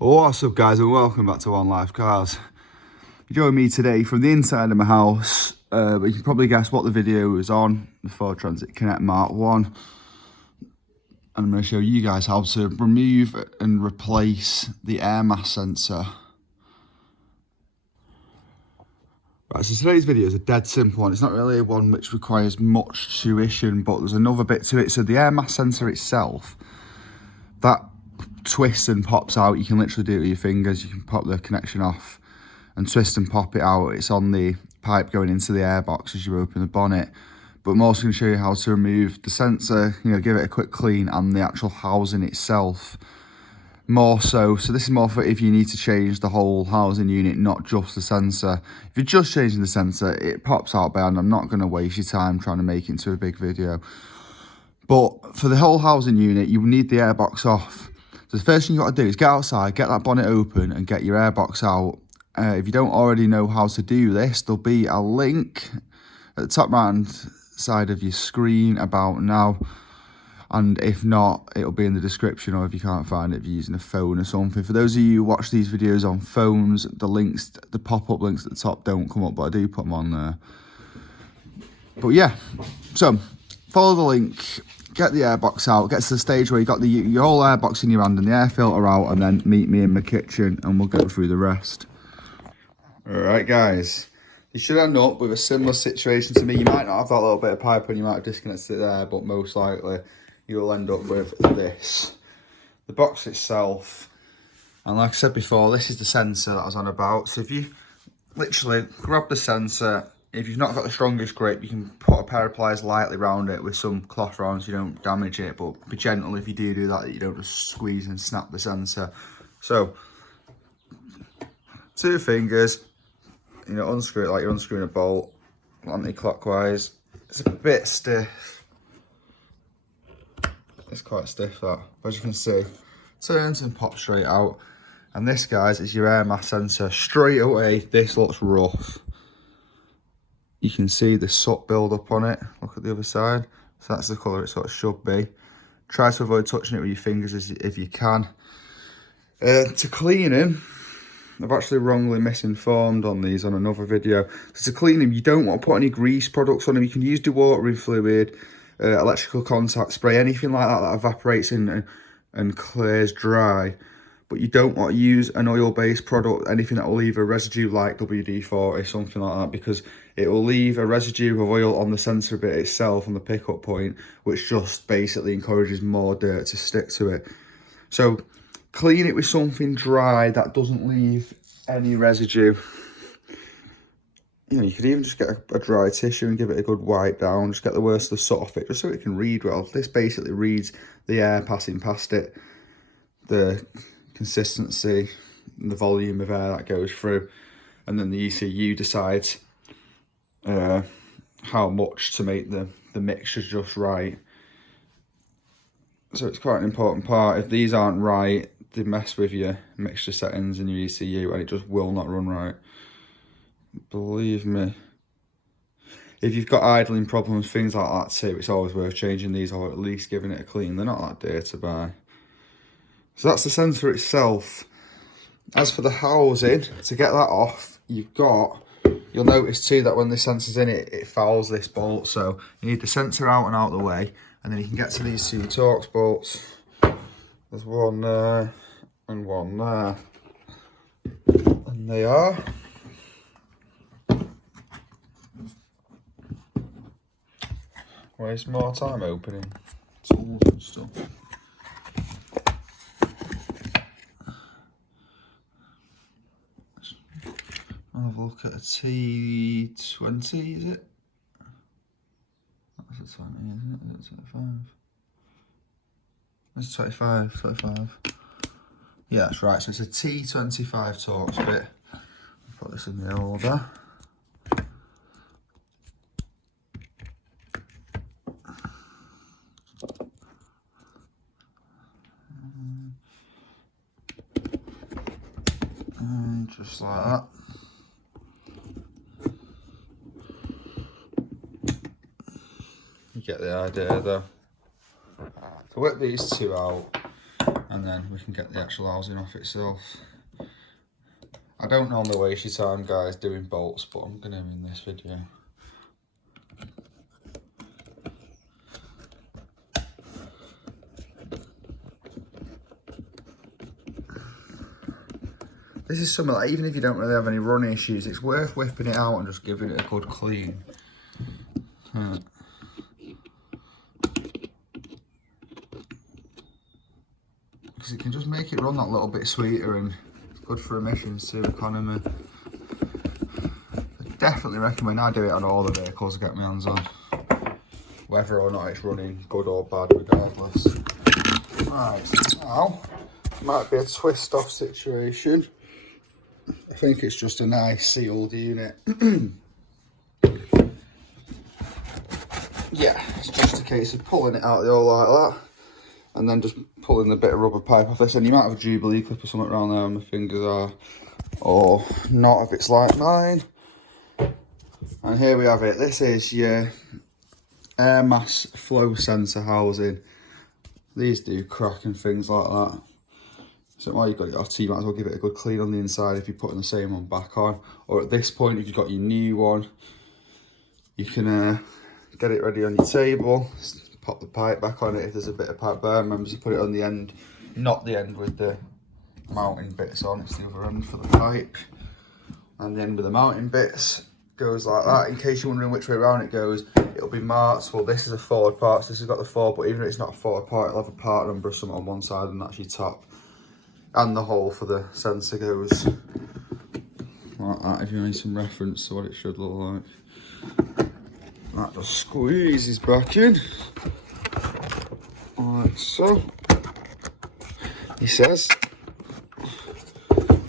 What's up guys, and welcome back to One Life Cars. You're joining me today from the inside of my house, but you can probably guess what the video is on, the Ford Transit Connect Mark 1. And I'm going to show you guys how to remove and replace the air mass sensor. Right, so today's video is a dead simple one. It's not really one which requires much tuition, but there's another bit to it. So the air mass sensor itself, that twists and pops out. You can literally do it with your fingers. You can pop the connection off and twist and pop it out. It's on the pipe going into the airbox as you open the bonnet. But I'm also going to show you how to remove the sensor, give it a quick clean, and the actual housing itself more so. So this is more for if you need to change the whole housing unit, not just the sensor. If you're just changing the sensor, it pops out bad, and I'm not going to waste your time trying to make it into a big video. But for the whole housing unit, you need the airbox off. So the first thing you've got to do is get outside, get that bonnet open and get your airbox out. If you don't already know how to do this, there'll be a link at the top right side of your screen about now. And if not, it'll be in the description, or if you can't find it, if you're using a phone or something. For those of you who watch these videos on phones, the links, the pop-up links at the top don't come up, but I do put them on there. But yeah, so follow the link. Get the airbox out, get to the stage where you got your whole airbox in your hand and the air filter out, and then meet me in my kitchen and we'll go through the rest. Alright guys, you should end up with a similar situation to me. You might not have that little bit of pipe and you might have disconnected it there, but most likely you'll end up with this. The box itself, and like I said before, this is the sensor that I was on about. So if you literally grab the sensor, if you've not got the strongest grip, you can put a pair of pliers lightly around it with some cloth around so you don't damage it, but be gentle if you do that, you don't just squeeze and snap the sensor. So, 2 fingers, unscrew it like you're unscrewing a bolt, anti-clockwise. It's a bit stiff. It's quite stiff, that, as you can see. Turns and pops straight out. And this, guys, is your air mass sensor. Straight away, this looks rough. You can see the soot build up on it. Look at the other side. So that's the colour it sort of should be. Try to avoid touching it with your fingers if you can. To clean them, I've actually wrongly misinformed on these on another video. So to clean them, you don't want to put any grease products on them. You can use dewatering fluid, electrical contact spray, anything like that evaporates and clears dry. But you don't want to use an oil-based product, anything that will leave a residue like WD-40, something like that, because it will leave a residue of oil on the sensor bit itself, on the pickup point, which just basically encourages more dirt to stick to it. So clean it with something dry that doesn't leave any residue. You could even just get a dry tissue and give it a good wipe down, just get the worst of the soot off it, just so it can read well. This basically reads the air passing past it, the consistency and the volume of air that goes through, and then the ECU decides how much to make the mixture just right. So it's quite an important part. If these aren't right, they mess with your mixture settings in your ECU and it just will not run right. Believe me, if you've got idling problems, things like that too, it's always worth changing these, or at least giving it a clean. They're not that dear to buy. So that's the sensor itself. As for the housing, to get that off, you'll notice too that when the sensor's in it, it fouls this bolt. So you need the sensor out and out of the way, and then you can get to these 2 Torx bolts. There's one there and one there. And they are. Waste more time opening tools and stuff. I'll have a look at a T20, is it? That's a 20, isn't it? Is it 25? It's 25. Yeah, that's right. So it's a T25 Torx bit. I'll put this in the order. And just like that. You get the idea though. So whip these 2 out, and then we can get the actual housing off itself. I don't normally waste your time, guys, doing bolts, but I'm going to in this video. This is something like, even if you don't really have any run issues, it's worth whipping it out and just giving it a good clean. Because it can just make it run that little bit sweeter, and it's good for emissions too, economy. I definitely recommend I do it on all the vehicles I get my hands on, whether or not it's running good or bad, regardless. Right, so now might be a twist off situation. I think it's just a nice sealed unit. Yeah, it's just a case of pulling it out the hole like that, and then just pulling the bit of rubber pipe off this. And you might have a Jubilee clip or something around there where my fingers are, or not if it's like mine. And here we have it. This is your air mass flow sensor housing. These do crack and things like that. So while you've got it off, you might as well give it a good clean on the inside if you're putting the same one back on. Or at this point, if you've got your new one, you can get it ready on your table, pop the pipe back on it if there's a bit of pipe there. Remember to put it on the end, not the end with the mounting bits on, it's the other end for the pipe. And the end with the mounting bits goes like that. In case you're wondering which way around it goes, it'll be marked. Well, this is a forward part, so this has got the forward, but even if it's not a forward part, it'll have a part number or something on one side, and that's your top. And the hole for the sensor goes like that, if you need some reference to what it should look like. That just squeezes back in, like so. He says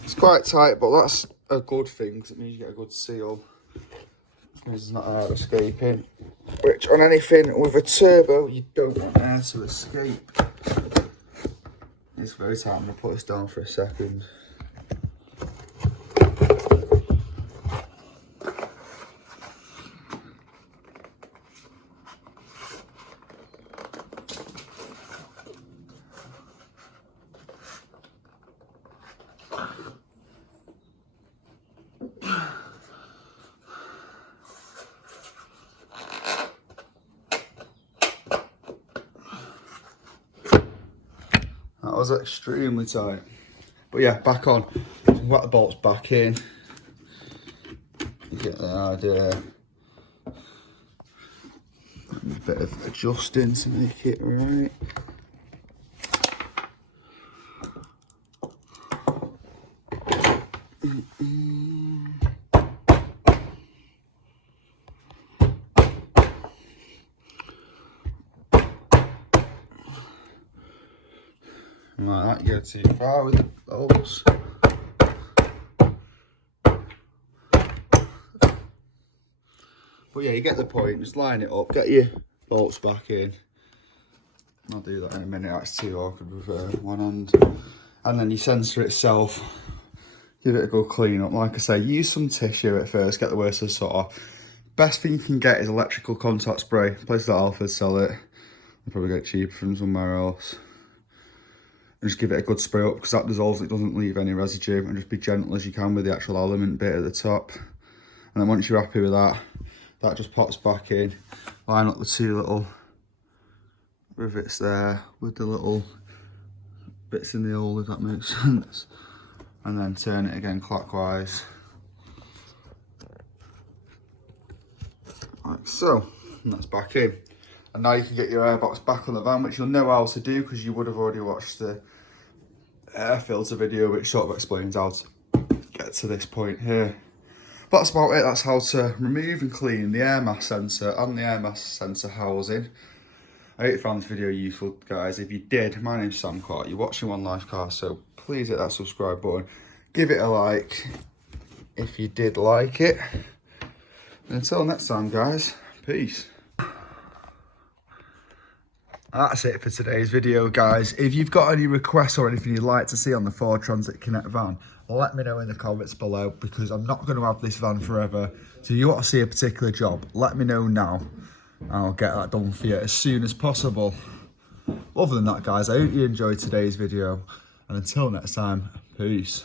it's quite tight, but that's a good thing because it means you get a good seal. Which means it's not hard escaping. Which on anything with a turbo, you don't want air to escape. It's very tight. I'm going to put this down for a second. That was extremely tight. But yeah, back on. Whack the bolts back in. You get the idea. And a bit of adjusting to make it right. Like that, you go too far with the bolts. But yeah, you get the point. Just line it up, get your bolts back in. I'll do that in a minute, that's too awkward with one hand. And then your sensor itself, give it a good clean up. Like I say, use some tissue at first, get the worst of the sort off. Best thing you can get is electrical contact spray. Places like Alfred sell it. You'll probably get it cheaper from somewhere else. And just give it a good spray up because that dissolves, it doesn't leave any residue, and just be gentle as you can with the actual element bit at the top. And then once you're happy with that, that just pops back in. Line up the two little rivets there with the little bits in the hole, if that makes sense. And then turn it again clockwise. Like so, and that's back in. And now you can get your airbox back on the van, which you'll know how to do because you would have already watched the air filter video, which sort of explains how to get to this point here. But that's about it. That's how to remove and clean the air mass sensor and the air mass sensor housing. I hope you found this video useful, guys. If you did, my name's Sam Clark. You're watching One Life Car, so please hit that subscribe button. Give it a like if you did like it. And until next time, guys, peace. That's it for today's video, guys. If you've got any requests or anything you'd like to see on the Ford Transit Connect van, let me know in the comments below, because I'm not going to have this van forever. So if you want to see a particular job, let me know now. I'll get that done for you as soon as possible. other than that, guys, I hope you enjoyed today's video, and until next time, peace.